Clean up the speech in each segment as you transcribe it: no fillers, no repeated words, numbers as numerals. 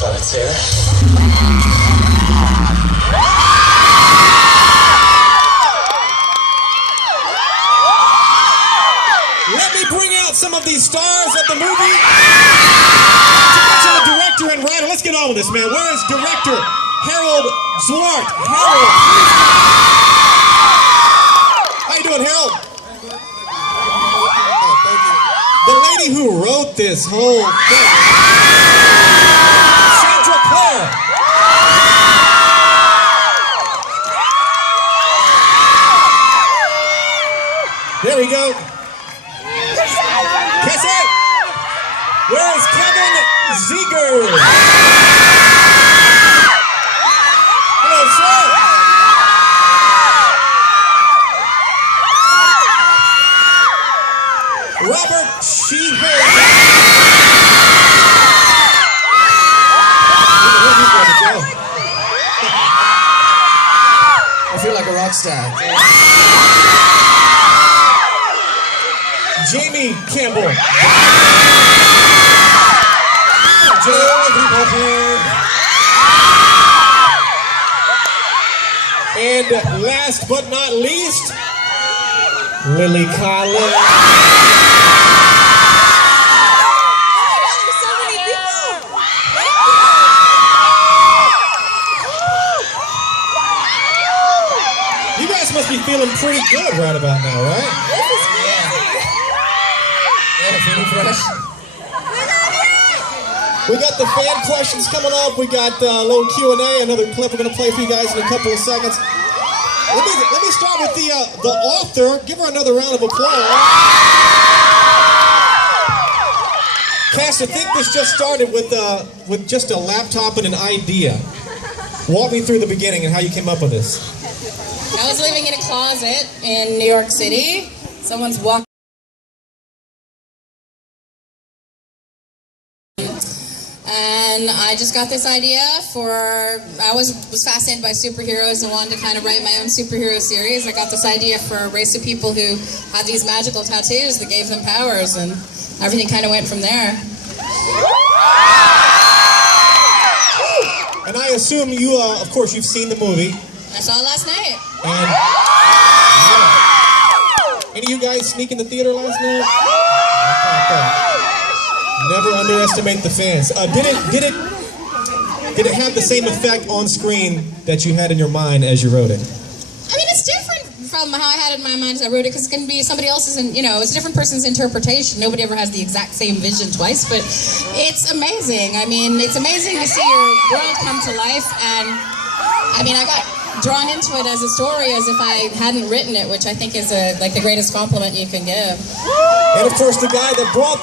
Frontier. Let me bring out some of these stars of the movie. To get to the director and writer. Let's get on with this, man. Where is director Harold Zwart? Harold. How you doing, Harold? Oh, thank you. The lady who wrote this whole thing. Sandra Clare. There we go. Cassette. Where is Kevin Zeger? Hello, sir. Robert Sheehan. I feel like a rock star. Jamie Campbell. And last but not least, Lily Collins. So many people. You guys must be feeling pretty good right about now, right? This is crazy. Yeah, feeling fresh. We got the fan questions coming up. We got a little Q&A, another clip we're going to play for you guys in a couple of seconds. Let me start with the author. Give her another round of applause. Cass, I think this just started with just a laptop and an idea. Walk me through the beginning and how you came up with this. I was living in a closet in New York City. Someone's walking. And I just got this idea I was fascinated by superheroes and wanted to kind of write my own superhero series. I got this idea for a race of people who had these magical tattoos that gave them powers, and everything kind of went from there. And I assume you, of course, you've seen the movie. I saw it last night. And any of you guys sneak in the theater last night? Never underestimate the fans. Did it have the same effect on screen that you had in your mind as you wrote it? I mean, it's different from how I had it in my mind as I wrote it, because it can be somebody else's, and it's a different person's interpretation. Nobody ever has the exact same vision twice, but it's amazing. I mean, it's amazing to see your world come to life, and I mean, I got drawn into it as a story as if I hadn't written it, which I think is like the greatest compliment you can give. And of course, the guy that brought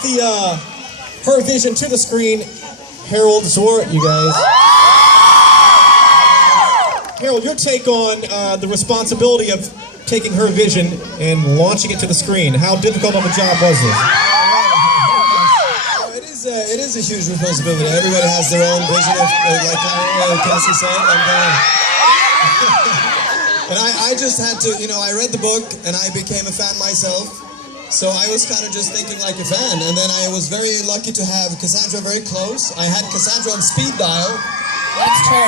her vision to the screen, Harold Zwart, you guys. Harold, your take on the responsibility of taking her vision and launching it to the screen. How difficult of a job was this? It is a huge responsibility. Everybody has their own vision, like Cassie said. And I just had to, I read the book and I became a fan myself. So I was kind of just thinking like a fan, and then I was very lucky to have Cassandra very close. I had Cassandra on speed dial. That's true.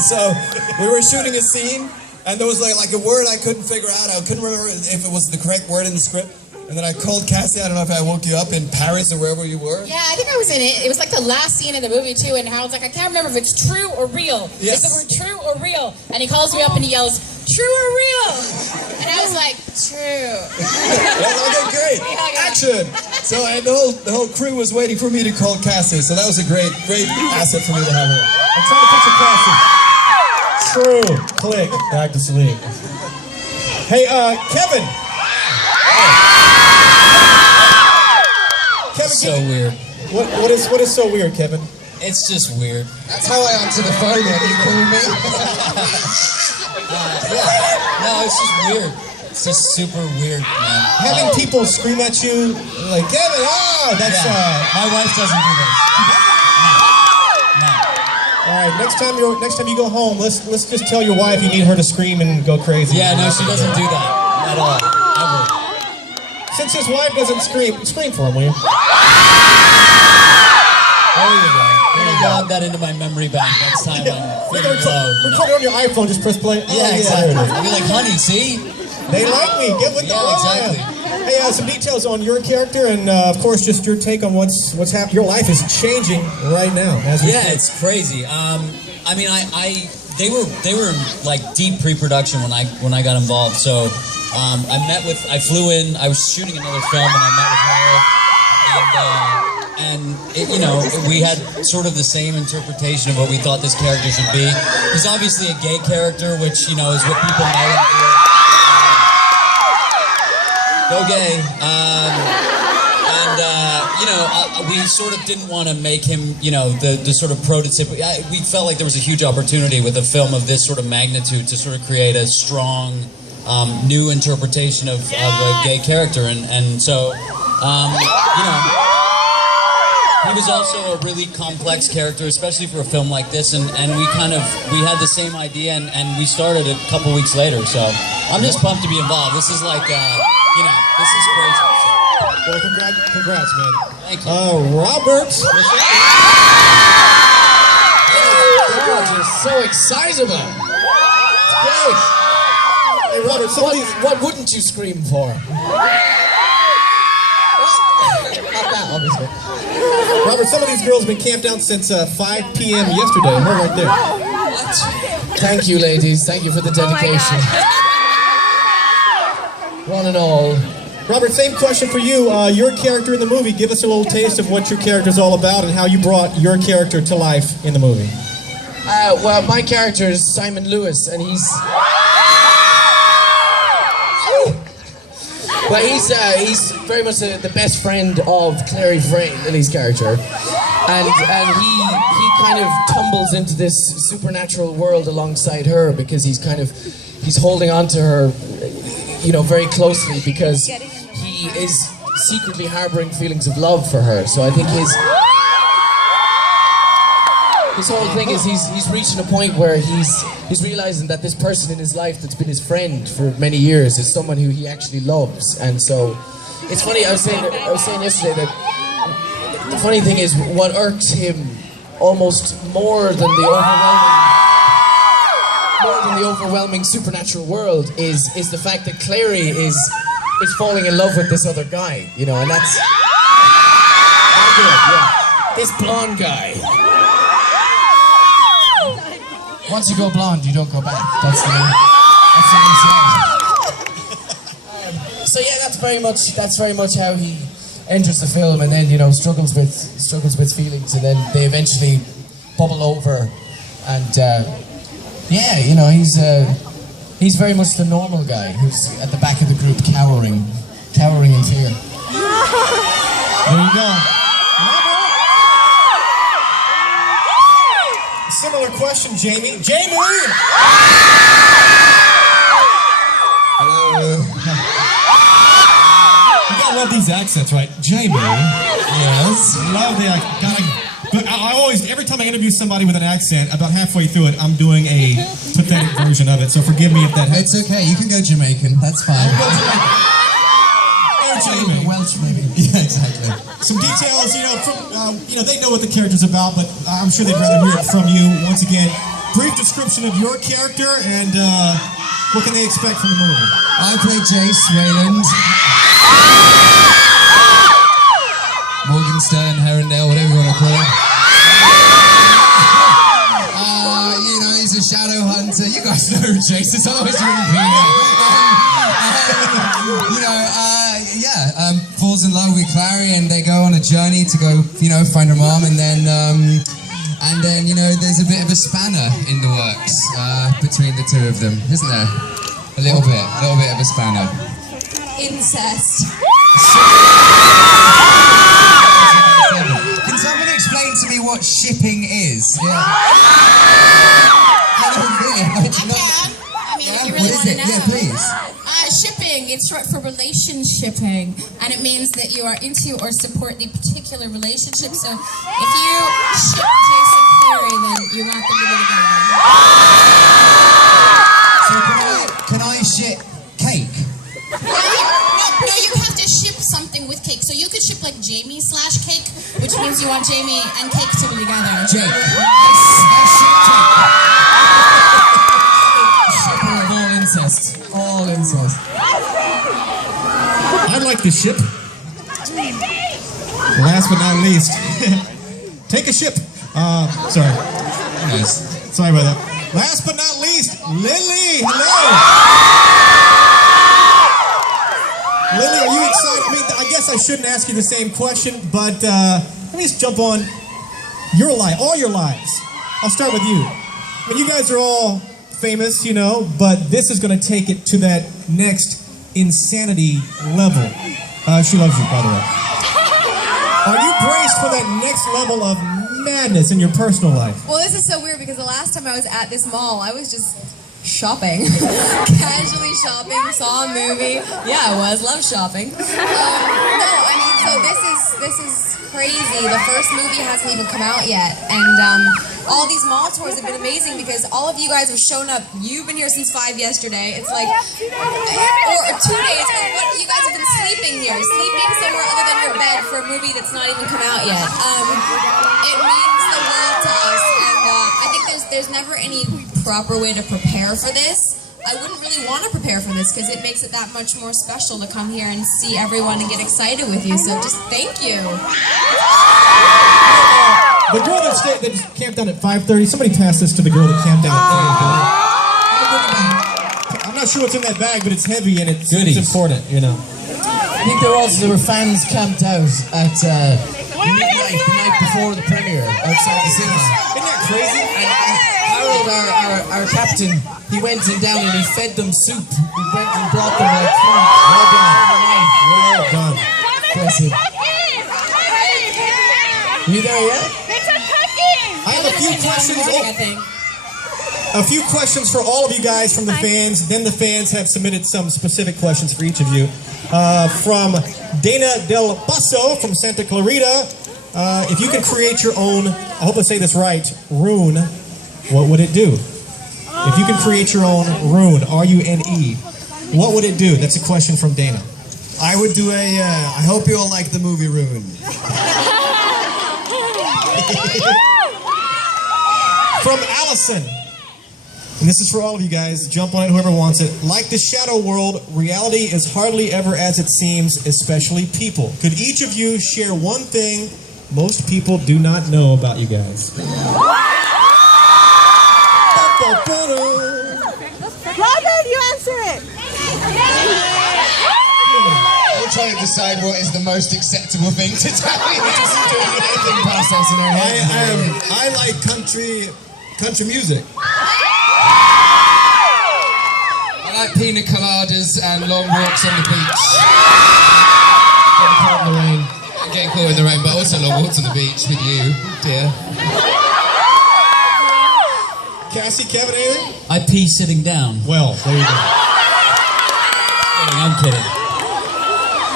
So we were shooting a scene, and there was like a word I couldn't figure out. I couldn't remember if it was the correct word in the script. And then I called Cassie. I don't know if I woke you up in Paris or wherever you were. Yeah, I think I was in it. It was like the last scene of the movie too, and Harold's like, I can't remember if it's true or real. Yes. Is the word true or real? And he calls me up and he yells, true or real? And I was like, true. Okay, great. Action. So the whole crew was waiting for me to call Cassie. So that was a great asset for me to have her. I'm trying to picture Cassie. True. Click. Back to sleep. Hey, Kevin. Kevin, So weird. What is so weird, Kevin? It's just weird. That's how I answer the phone when you call me. No, it's just weird. It's just super weird, man. Having people scream at you like, Kevin, that's My wife doesn't do this. No. all right. Next time you go home, let's just tell your wife you need her to scream and go crazy. Yeah, no, she doesn't do that at all. Ever. Since his wife doesn't scream for him, will you? There you go. log that into my memory bank next time I'm feeling low. Record it on your iPhone, just press play. Yeah, exactly. I'll be like, honey, see? They like me. Get with the Yeah, exactly. Hey, some details on your character, and of course, just your take on what's happening. Your life is changing right now. Yeah, it's crazy. I mean, they were like deep pre-production when I got involved. So I flew in. I was shooting another film, and I met with her, and it, you know, we had sort of the same interpretation of what we thought this character should be. He's obviously a gay character, which, you know, is what people know him for. Go gay. You know, we sort of didn't want to make him, you know, the sort of prototype. We felt like there was a huge opportunity with a film of this sort of magnitude to sort of create a strong, new interpretation of a gay character. And so, you know, he was also a really complex character, especially for a film like this. And we had the same idea, and we started a couple weeks later. So I'm just pumped to be involved. This is like, you know, this is crazy. So. Well, congrats, man. Thank you. Robert. You're so excited about it. It's great. Hey, Robert, What wouldn't you scream for? Not that, obviously. Robert, some of these girls have been camped out since 5 p.m. yesterday. We're right there. Thank you, ladies. Thank you for the dedication. One and all. Robert, same question for you. Your character in the movie, give us a little taste of what your character's all about and how you brought your character to life in the movie. Well, my character is Simon Lewis, and he's very much the best friend of Clary Frayne, Lily's character, and he kind of tumbles into this supernatural world alongside her because he's holding on to her, you know, very closely because he is secretly harboring feelings of love for her. So I think his whole thing is he's reaching a point where he's realizing that this person in his life that's been his friend for many years is someone who he actually loves. And so it's funny, I was saying yesterday that the funny thing is what irks him almost more than the overwhelming supernatural world is the fact that Clary is falling in love with this other guy, you know, and that's this blonde guy. Once you go blonde, you don't go back. That's the saying. So yeah, that's very much how he enters the film, and then, you know, struggles with feelings, and then they eventually bubble over, and yeah, you know, he's very much the normal guy who's at the back of the group cowering in fear. There you go. Similar question, Jamie. Jamie! Hello. You gotta love these accents, right? Jamie. Yes. Love the accent. But I always, every time I interview somebody with an accent, about halfway through it, I'm doing a pathetic version of it. So forgive me if that happens. It's okay. You can go Jamaican. That's fine. Jamie. Welsh, maybe. Yeah, exactly. Some details, you know, from, you know, they know what the character's about, but I'm sure they'd rather hear it from you. Once again, brief description of your character and what can they expect from the movie? I play Jace Wayland. Morgenstern, Herondale, whatever you want to call him. You know, he's a shadow hunter. You guys know Jace, it's always really you know, falls in love with Clary, and they go on a journey to go, you know, find her mom, and then, you know, there's a bit of a spanner in the works between the two of them, isn't there? A little bit of a spanner. Incest. Can someone explain to me what shipping is? Yeah. I can. I mean, if you really What is want to it? know. Yeah, please. Shipping, it's short for relationshipping, and it means that you are into or support the particular relationship. So if you ship Jason Clary, then you want them to be together. So can I ship cake? No, you have to ship something with cake. cake. So you could ship like Jamie slash cake, which means you want Jamie and cake to be together. Jake. Shipping of all incest. All incest. I'd like to ship. Last but not least, take a ship. Sorry. Sorry about that. Last but not least, Lily. Hello. Lily, are you excited? I mean, I guess I shouldn't ask you the same question, but let me just jump on your life, all your lives. I'll start with you. I mean, you guys are all famous, you know, but this is going to take it to that next insanity level. She loves you, by the way. Are you braced for that next level of madness in your personal life? Well, this is so weird because the last time I was at this mall, I was just shopping. Casually shopping, saw a movie. Yeah, I was. Love shopping. No, I mean, so this is crazy. The first movie hasn't even come out yet. And all these mall tours have been amazing because all of you guys have shown up. You've been here since 5 yesterday. It's like, or 2 days, but what, you guys have been sleeping here. Sleeping somewhere other than your bed for a movie that's not even come out yet. It means the world to us. And I think there's never any proper way to prepare for this. I wouldn't really want to prepare for this because it makes it that much more special to come here and see everyone and get excited with you. So just thank you. The girl that camped out at 5:30, somebody pass this to the girl that camped out at 5:30. I'm not sure what's in that bag, but it's heavy and it's important, you know. I think there were fans camped out at midnight the night before the premiere outside the cinema. Isn't that crazy? And Harold, our captain, he went down and he fed them soup. He went and brought them like food. Well done. Overnight. Well done. Bless him. You there yet? I have a few questions. A few questions for all of you guys from the fans. Then the fans have submitted some specific questions for each of you. From Dana Del Paso from Santa Clarita. If you could create your own, I hope I say this right, rune, what would it do? If you could create your own rune, R-U-N-E, what would it do? That's a question from Dana. I would do I hope you all like the movie Rune. From Allison. And this is for all of you guys. Jump on it, whoever wants it. Like the shadow world, reality is hardly ever as it seems, especially people. Could each of you share one thing most people do not know about you guys? Robert, you answer it. We're trying to decide what is the most acceptable thing to tell you. Thinking process in our head. I like country music. I like pina coladas and long walks on the beach. Getting caught in the rain. Getting caught in the rain, but also long walks on the beach with you, dear. Cassie, Kevin, anything? I pee sitting down. Well, there you go. I'm kidding.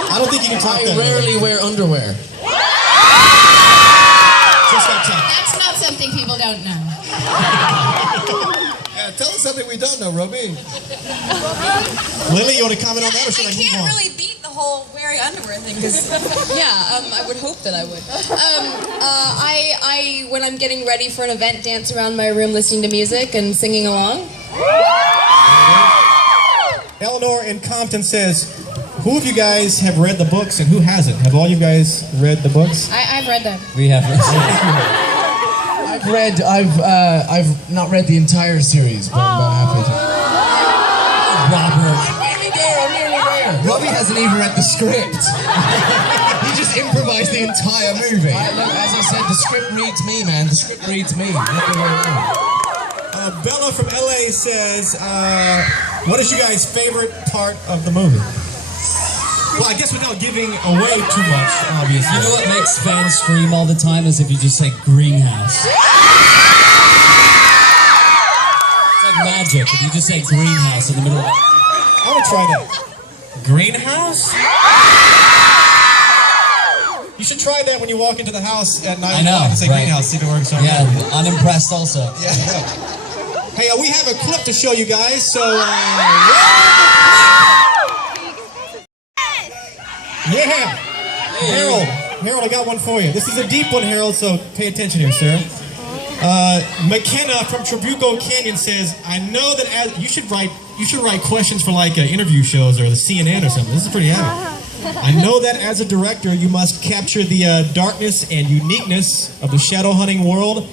I don't think you can talk I that rarely wear underwear. Just that time. That's not something people don't know. Yeah, tell us something we don't know, Robbie. Lily, you want to comment on that or should I move can't on? really beat the whole wearing underwear thing because, I would hope that I would. I when I'm getting ready for an event, dance around my room listening to music and singing along. Eleanor in Compton says, who of you guys have read the books and who hasn't? Have all you guys read the books? I've read them. We have. I've not read the entire series, but I'm about halfway through. Robert. I'm nearly there. Robbie hasn't even read the script. He just improvised the entire movie. As I said, the script reads me, man. The script reads me. Bella from LA says, what is you guys' favorite part of the movie? Well, I guess without giving away too much, obviously. You know what makes fans scream all the time is if you just say greenhouse. It's like magic if you just say greenhouse in the middle of it. I want to try that. Greenhouse? You should try that when you walk into the house at 9 I know, o'clock and say right. greenhouse, see if it works. Yeah, unimpressed also. Yeah. Hey, we have a clip to show you guys, so... yeah! Harold, I got one for you. This is a deep one, Harold, so pay attention here, sir. McKenna from Trabuco Canyon says, I know that you should write questions for like interview shows or the CNN or something. This is pretty heavy. I know that as a director, you must capture the darkness and uniqueness of the shadow hunting world.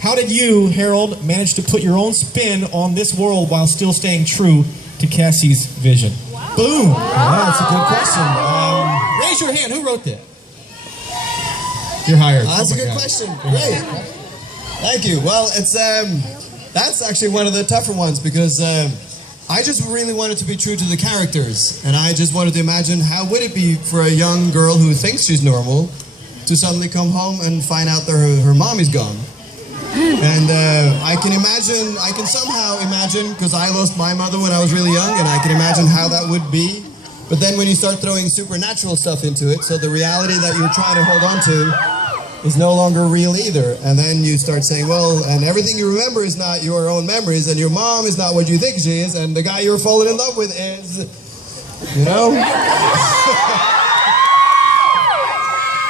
How did you, Harold, manage to put your own spin on this world while still staying true to Cassie's vision? Wow. Boom! Wow, that's a good question. Raise your hand. Who wrote that? You're hired. That's a good question. Great. Thank you. Well, it's that's actually one of the tougher ones because I just really wanted to be true to the characters, and I just wanted to imagine how would it be for a young girl who thinks she's normal to suddenly come home and find out that her mommy's gone. And I can somehow imagine, because I lost my mother when I was really young, and I can imagine how that would be. But then when you start throwing supernatural stuff into it, so the reality that you're trying to hold on to is no longer real either. And then you start saying, well, and everything you remember is not your own memories, and your mom is not what you think she is, and the guy you're falling in love with is, you know? And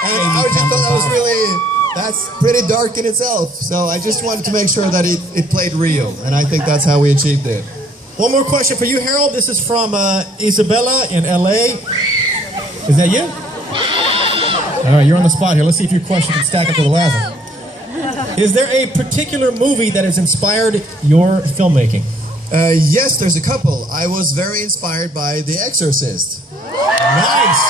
I just thought that was really, that's pretty dark in itself. So I just wanted to make sure that it played real, and I think that's how we achieved it. One more question for you, Harold. This is from Isabella in LA. Is that you? All right, you're on the spot here. Let's see if your question can stack up to the last one. Is there a particular movie that has inspired your filmmaking? Yes, there's a couple. I was very inspired by The Exorcist. Nice.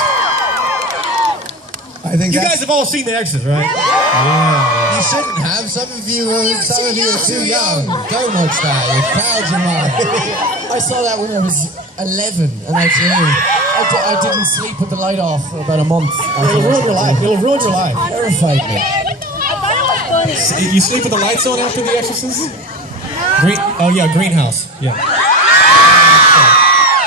I think you guys have all seen The Exorcist, right? Yeah. You shouldn't have. Some of you are too young. Don't watch that. You're proud your mom. I saw that when I was 11, and I didn't sleep with the light off for about a month. It'll ruin your life. It'll ruin your life. Terrified me. You sleep with the lights on after The Exorcist? Greenhouse. Yeah.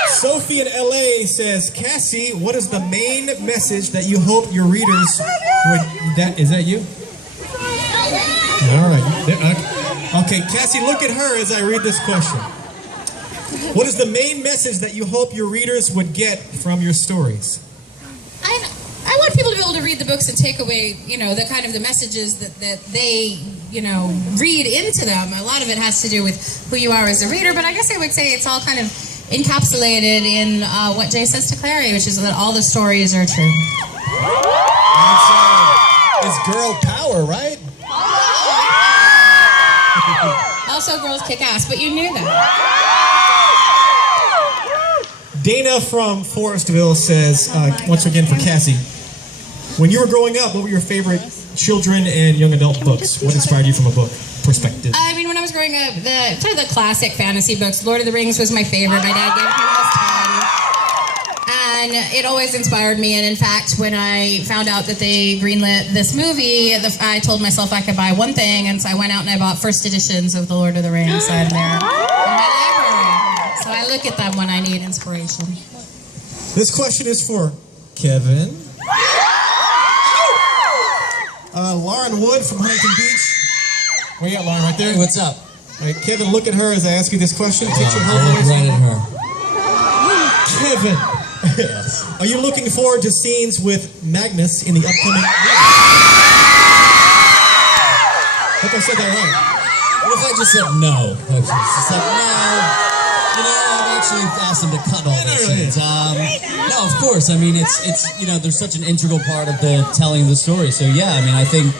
Sophie in LA says, Cassie, what is the main message that you hope your readers would... Is that you? All right. Okay, Cassie, look at her as I read this question. What is the main message that you hope your readers would get from your stories? I want people to be able to read the books and take away, the kind of the messages that they, read into them. A lot of it has to do with who you are as a reader, but I guess I would say it's all kind of encapsulated in what Jay says to Clary, which is that all the stories are true. It's girl power, right? Also, girls kick ass, but you knew that. Dana from Forestville says, once again for Cassie, when you were growing up, what were your favorite children and young adult books? What inspired you from a book perspective? I mean, when I was growing up, the classic fantasy books, Lord of the Rings was my favorite. My dad gave it to me when I was 10. And it always inspired me. And in fact, when I found out that they greenlit this movie, I told myself I could buy one thing. And so I went out and I bought first editions of the Lord of the Rings. And they're in my library. So I look at them when I need inspiration. This question is for Kevin. Lauren Wood from Huntington Beach. Where you at, Lauren? Right there? Hey, what's up? All right, Kevin, look at her as I ask you this question. Picture her I look voice. right at her. Kevin, are you looking forward to scenes with Magnus in the upcoming... Hope I said that right. What if I just said no? Just said no. I've actually asked him to cut all those scenes. No, of course. I mean, it's there's such an integral part of the telling of the story. So yeah, I mean, I think.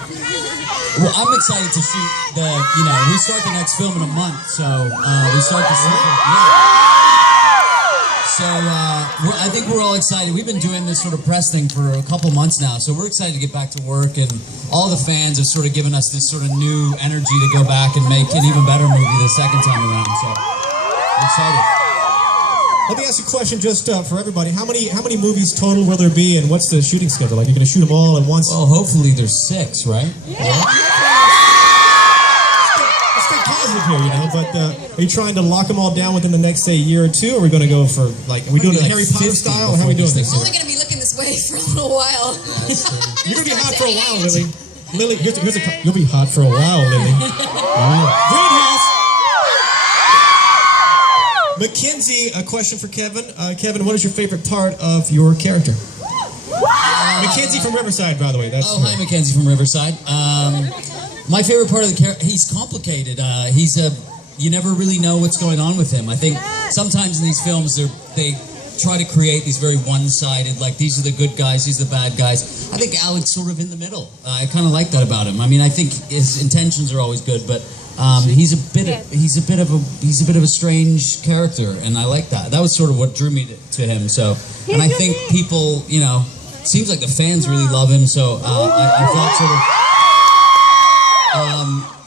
Well, I'm excited to shoot we start the next film in a month, so we start the sequel. Yeah. So I think we're all excited. We've been doing this sort of press thing for a couple months now, so we're excited to get back to work, and all the fans have sort of given us this sort of new energy to go back and make an even better movie the second time around. So I'm excited. Let me ask you a question just for everybody. How many movies total will there be, and what's the shooting schedule like? You're going to shoot them all at once? Well, hopefully there's 6, right? Yeah. Let's stay positive here, but are you trying to lock them all down within the next, say, year or two? Or are we going to go for, are we doing it Harry Potter style, or how are we doing this? I'm only going to be looking this way for a little while. You're going to be hot for a while, Lily. Lily, you'll be hot for a while, Lily. Greenhouse! Mackenzie, a question for Kevin. Kevin, what is your favorite part of your character? Mackenzie from Riverside, by the way. That's Hi, Mackenzie from Riverside. My favorite part of the character, he's complicated. You never really know what's going on with him. I think sometimes in these films, they try to create these very one-sided, like these are the good guys, these are the bad guys. I think Alec's sort of in the middle. I kind of like that about him. I mean, I think his intentions are always good, but he's a bit of a strange character, and I like that. That was sort of what drew me to him. So, and I think people, you know, it seems like the fans really love him. So I felt sort of.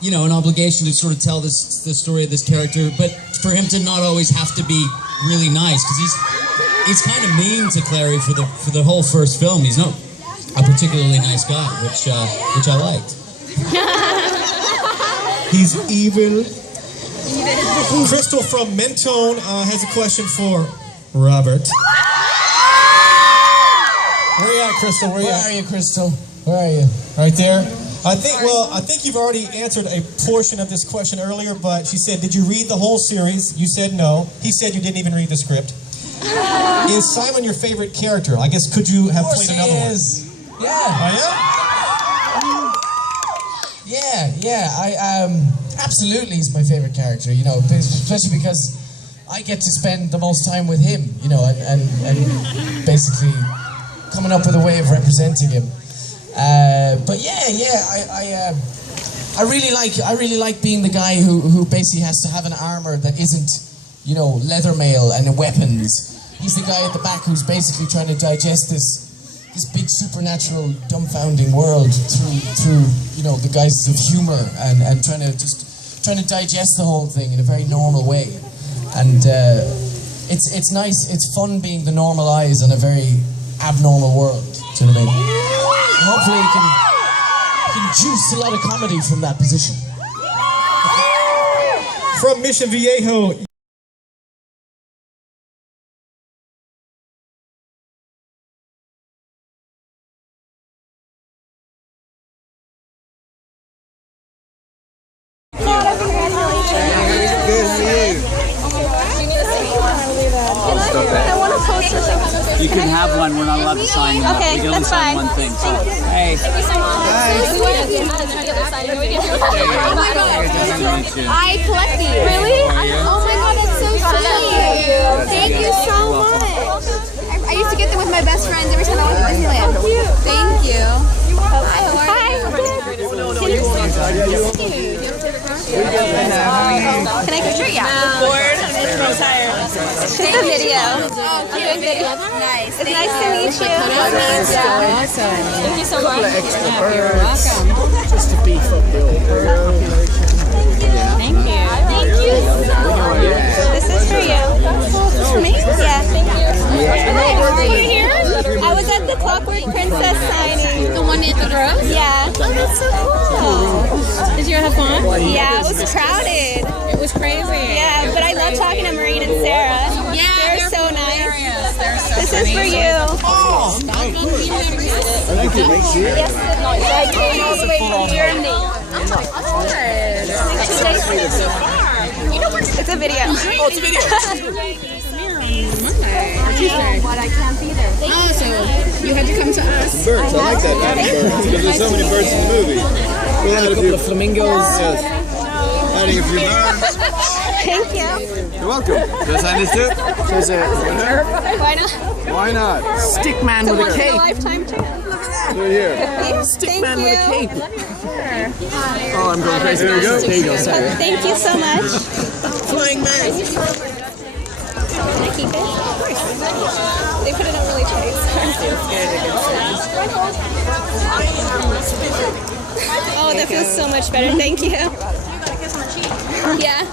You know, an obligation to sort of tell the story of this character, but for him to not always have to be really nice, because he's kind of mean to Clary for the whole first film. He's not a particularly nice guy, which I liked. He's evil. Crystal from Mentone has a question for Robert. Where you at, Crystal? Where are you, Crystal? Where are you? Right there. I think you've already answered a portion of this question earlier, but she said, did you read the whole series? You said no. He said you didn't even read the script. Is Simon your favorite character? I guess, could you have played another one? Yeah. Oh, yeah? Absolutely he's my favorite character, you know, especially because I get to spend the most time with him, you know, and basically coming up with a way of representing him. But I really like being the guy who basically has to have an armor that isn't, you know, leather mail and weapons. He's the guy at the back who's basically trying to digest this big supernatural dumbfounding world through you know, the guises of humor and trying to digest the whole thing in a very normal way. And it's nice, it's fun being the normal eyes in a very abnormal world. Do you know what I mean? Hopefully you can juice a lot of comedy from that position. From Mission Viejo. You can have one. We're not allowed to sign them. Okay, we can only that's sign fine. one thing. So. Hey. Thank you so much. I collect these. Really? Oh my god, that's so sweet. Thank you so much. I used to get them with my best friends every time I went to Disneyland. Thank you. Hi, how are you? Can I picture? Yeah. Bored? It's tired. Just a video. Oh, cute. Video. Nice. It's nice to meet you. Awesome. Thank you so much. You're welcome. Just to beef up the old Thank you. Thank you. This is for you. This is for me? Yeah. Thank you. Were you here? I was at the Clockwork Princess signing. The one at the Grove? Yeah. Oh, that's so cool. Did you have fun? Yeah, it was crowded. It was crazy. Yeah, but I love talking to Maureen and Sarah. Yeah, they're so nice. They're so This is for you. Oh, thank you. Yes, like Germany. It's a video. Oh, it's a video. But I can't be there. Oh, so you had to come to us. Birds, I like that. Birds, because there's so many birds in the movie. We had a couple of flamingos. Yes. Adding a few birds. Thank you. You're welcome. Can I sign this too? Says it. Why not? Why not? Stickman with a cape. Lifetime chance. Right here. Stickman with a cape. Oh, I'm going crazy. There you go. There you go. Sorry. Thank you so much. Flying man. Can I keep it? Of course. They put it on really tight. Oh, that feels so much better. Thank you. Yeah.